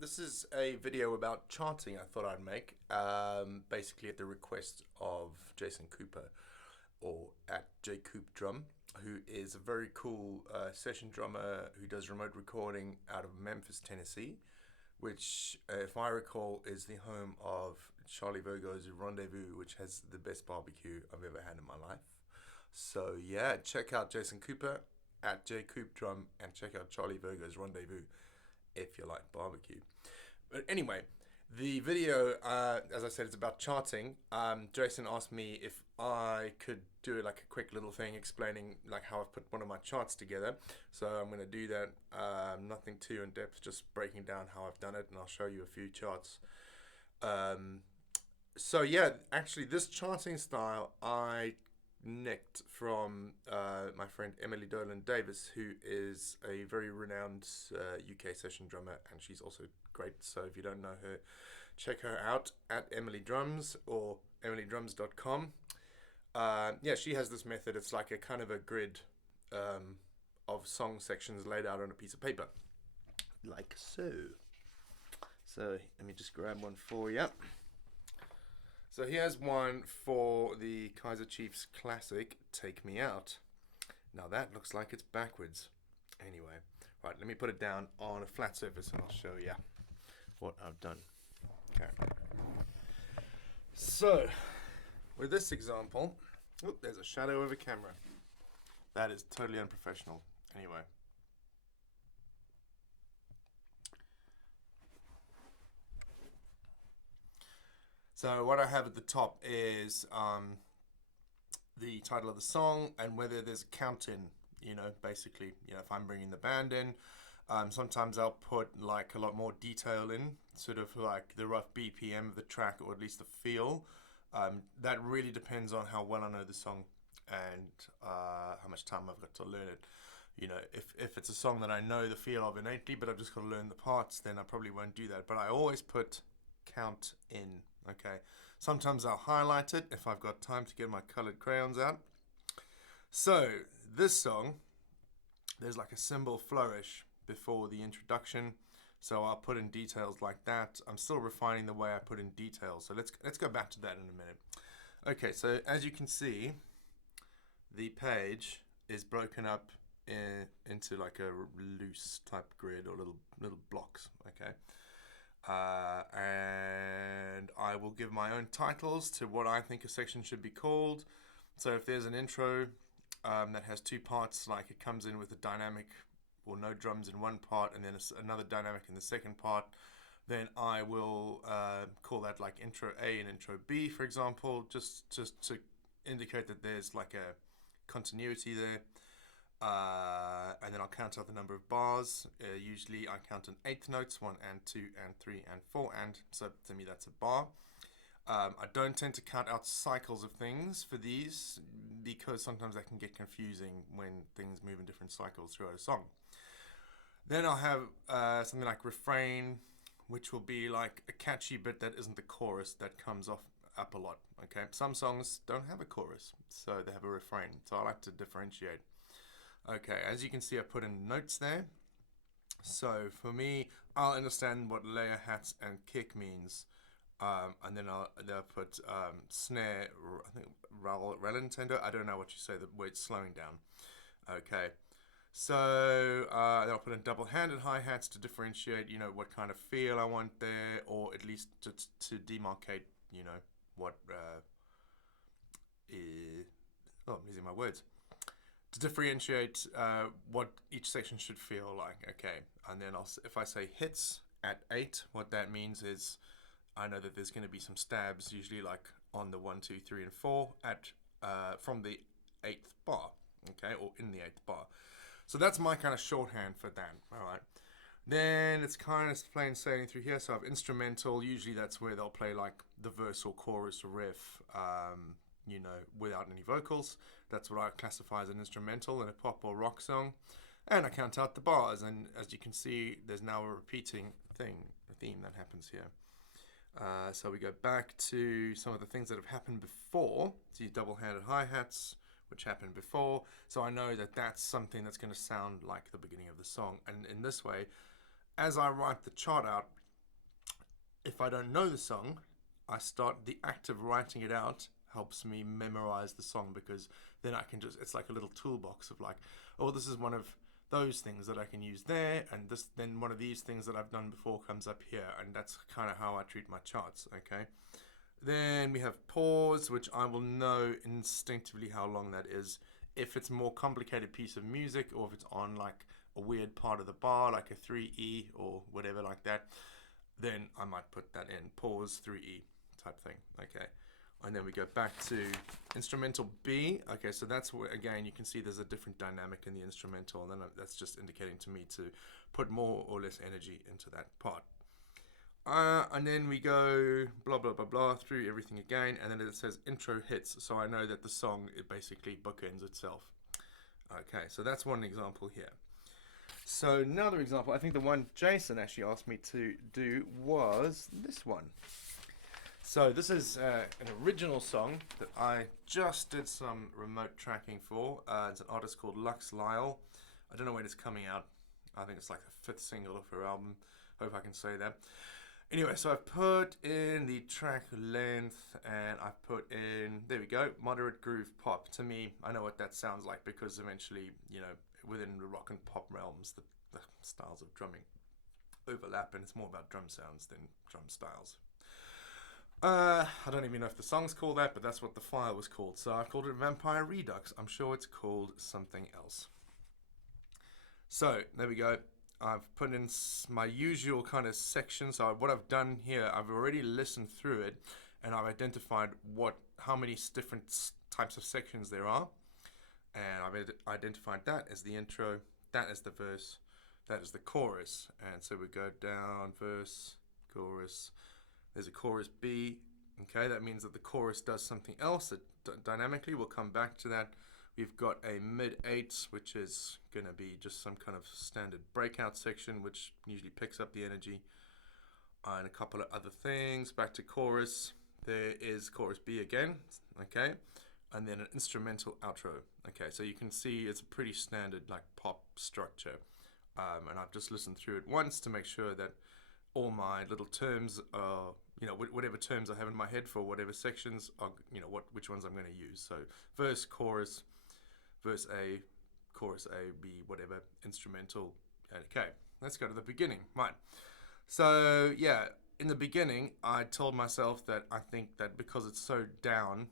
This is a video about charting I thought I'd make, basically at the request of Jason Cooper, or at jcoopdrum, who is a very cool session drummer who does remote recording out of Memphis, Tennessee, which, if I recall, is the home of Charlie Virgo's Rendezvous, which has the best barbecue I've ever had in my life. So yeah, check out Jason Cooper at jcoopdrum and check out Charlie Virgo's Rendezvous if you like barbecue. But anyway, the video, as I said, it's about charting. Jason asked me if I could do like a quick little thing explaining like how I've put one of my charts together. So I'm going to do that. Nothing too in depth, just breaking down how I've done it, and I'll show you a few charts. So yeah, actually, this charting style I nicked from my friend Emily Dolan Davis, who is a very renowned UK session drummer, and she's also great. So if you don't know her, check her out at Emily Drums or emilydrums.com. Yeah, she has this method. It's like a kind of a grid of song sections laid out on a piece of paper, like so. So let me just grab one for you. So here's one for the Kaiser Chiefs classic, Take Me Out. Now that looks like it's backwards. Anyway, right, let me put it down on a flat surface and I'll show you what I've done. Okay. So, with this example, there's a shadow of a camera. That is totally unprofessional. Anyway. So what I have at the top is the title of the song and whether there's a count in, basically, if I'm bringing the band in. Sometimes I'll put like a lot more detail in, sort of like the rough BPM of the track, or at least the feel. That really depends on how well I know the song and how much time I've got to learn it. If it's a song that I know the feel of innately, but I've just got to learn the parts, then I probably won't do that. But I always put count in. Okay, sometimes I'll highlight it if I've got time to get my colored crayons out. So this song, there's like a cymbal flourish before the introduction, so I'll put in details like that. I'm still refining the way I put in details, so let's go back to that in a minute. Okay, so as you can see, the page is broken up into like a loose type grid or little blocks. Okay. And I will give my own titles to what I think a section should be called. So if there's an intro that has two parts, like it comes in with a dynamic or no drums in one part and then another dynamic in the second part, then I will call that like intro A and intro B, for example, just to indicate that there's like a continuity there. And then I'll count out the number of bars. Usually I count in eighth notes, 1 and 2 and 3 and 4, and so to me that's a bar. I don't tend to count out cycles of things for these because sometimes that can get confusing when things move in different cycles throughout a song. Then I'll have something like refrain, which will be like a catchy bit that isn't the chorus that comes up a lot. Okay, some songs don't have a chorus, so they have a refrain. So I like to differentiate. Okay, as you can see, I put in notes there. So for me, I'll understand what layer, hats, and kick means. And then I'll put snare, I think rallentender. I don't know what you say, the way it's slowing down. Okay, so then I'll put in double-handed hi-hats to differentiate, what kind of feel I want there, or at least to demarcate, what I'm losing my words. To differentiate what each section should feel like. Okay, and then if I say hits at 8, what that means is I know that there's going to be some stabs, usually like on the 1, 2, 3, and 4 at from the 8th bar, okay, or in the 8th bar. So that's my kind of shorthand for that. All right. Then it's kind of plain sailing through here. So I have instrumental. Usually that's where they'll play like the verse or chorus or riff. Without any vocals. That's what I classify as an instrumental in a pop or rock song. And I count out the bars, and as you can see, there's now a repeating theme that happens here. So we go back to some of the things that have happened before. So you double-handed hi-hats, which happened before. So I know that that's something that's going to sound like the beginning of the song. And in this way, as I write the chart out, if I don't know the song, I start the act of writing it out helps me memorize the song, because then I can just, it's like a little toolbox of like, oh, this is one of those things that I can use there, and this, then one of these things that I've done before comes up here, and that's kind of how I treat my charts. Okay, then we have pause, which I will know instinctively how long that is. If it's a more complicated piece of music, or if it's on like a weird part of the bar, like a 3E or whatever like that, then I might put that in, pause 3E type thing. Okay, and then we go back to instrumental B. Okay, so that's where, again, you can see there's a different dynamic in the instrumental, and then that's just indicating to me to put more or less energy into that part. And then we go blah blah blah blah through everything again, and then it says intro hits, so I know that the song, it basically bookends itself. Okay, so that's one example here. So another example, I think the one Jason actually asked me to do was this one. So this is an original song that I just did some remote tracking for. It's an artist called Lux Lyle. I don't know when it's coming out. I think it's like the 5th single of her album. Hope I can say that. Anyway, so I've put in the track length, and I've put in, there we go, moderate groove pop. To me, I know what that sounds like, because eventually, you know, within the rock and pop realms, the styles of drumming overlap, and it's more about drum sounds than drum styles. I don't even know if the song's called that, but that's what the file was called. So I've called it Vampire Redux. I'm sure it's called something else. So there we go. I've put in my usual kind of section. So what I've done here, I've already listened through it, and I've identified how many different types of sections there are. And I've identified that as the intro, that is the verse, that is the chorus. And so we go down, verse, chorus. There's a chorus B. Okay, that means that the chorus does something else that dynamically, we'll come back to that. We've got a mid-8, which is going to be just some kind of standard breakout section, which usually picks up the energy. And a couple of other things. Back to chorus. There is chorus B again. Okay, and then an instrumental outro. Okay, so you can see it's a pretty standard like pop structure. And I've just listened through it once to make sure that all my little terms are, you know, whatever terms I have in my head for whatever sections are, you know, which ones I'm going to use. So verse, chorus, verse A, chorus A, B, whatever, instrumental. Okay, let's go to the beginning. Right. So yeah, in the beginning, I told myself that I think that because it's so down,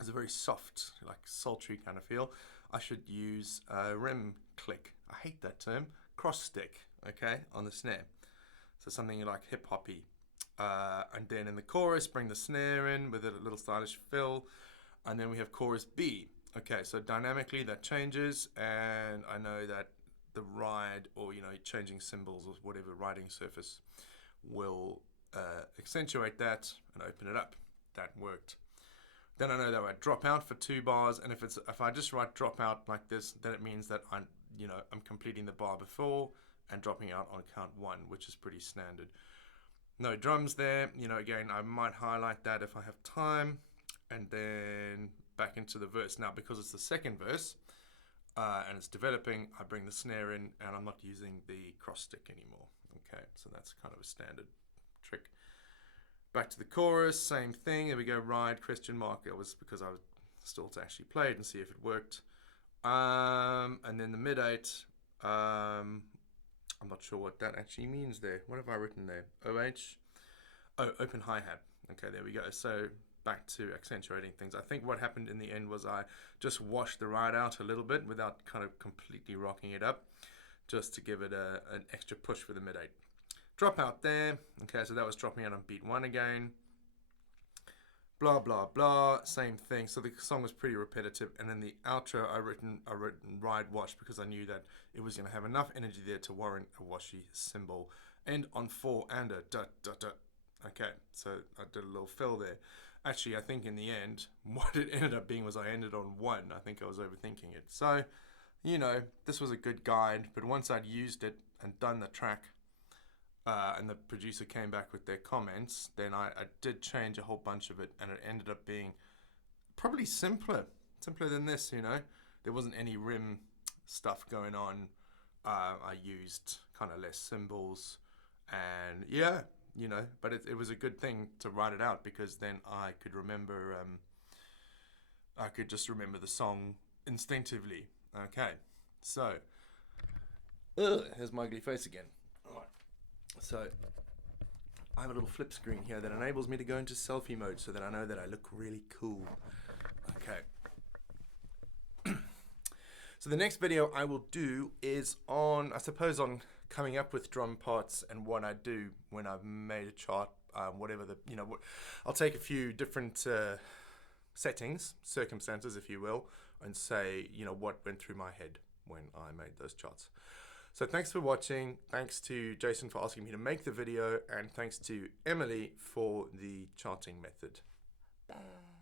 it's a very soft, like sultry kind of feel, I should use a rim click. I hate that term. Cross stick, okay, on the snare. So something like hip hoppy. And then in the chorus, bring the snare in with a little stylish fill. And then we have chorus B. Okay, so dynamically that changes, and I know that the ride, or, you know, changing cymbals or whatever riding surface will accentuate that and open it up. That worked. Then I know that I drop out for 2 bars, and if I just write drop out like this, then it means that I'm completing the bar before and dropping out on count 1, which is pretty standard. No drums there. You know, again, I might highlight that if I have time, and then back into the verse. Now, because it's the second verse and it's developing, I bring the snare in, and I'm not using the cross stick anymore. Okay, so that's kind of a standard trick. Back to the chorus, same thing. There we go, ride, question mark. It was because I was still to actually play it and see if it worked. And then the mid-8, I'm not sure what that actually means there. What have I written there? OH? Oh, open hi-hat. Okay, there we go. So back to accentuating things. I think what happened in the end was I just washed the ride out a little bit without kind of completely rocking it up, just to give it an extra push for the mid-8. Drop out there. Okay, so that was dropping out on beat 1 again. Blah, blah, blah. Same thing. So the song was pretty repetitive. And then the outro, I written ride wash, because I knew that it was going to have enough energy there to warrant a washy cymbal. End on 4 and a da, da, da. Okay, so I did a little fill there. Actually, I think in the end, what it ended up being was I ended on 1. I think I was overthinking it. So, you know, this was a good guide. But once I'd used it and done the track, and the producer came back with their comments, then I did change a whole bunch of it, and it ended up being probably simpler than this, you know. There wasn't any rim stuff going on. I used kind of less cymbals, and yeah, you know, but it was a good thing to write it out, because then I could remember, I could just remember the song instinctively. Okay, so, here's my ugly face again. All right, so I have a little flip screen here that enables me to go into selfie mode so that I know that I look really cool. Okay. So the next video I will do is on, I suppose, on coming up with drum parts and what I do when I've made a chart, whatever the, you know, I'll take a few different settings, circumstances, if you will, and say, you know, what went through my head when I made those charts. So thanks for watching. Thanks to Jason for asking me to make the video, and thanks to Emily for the charting method. Bye.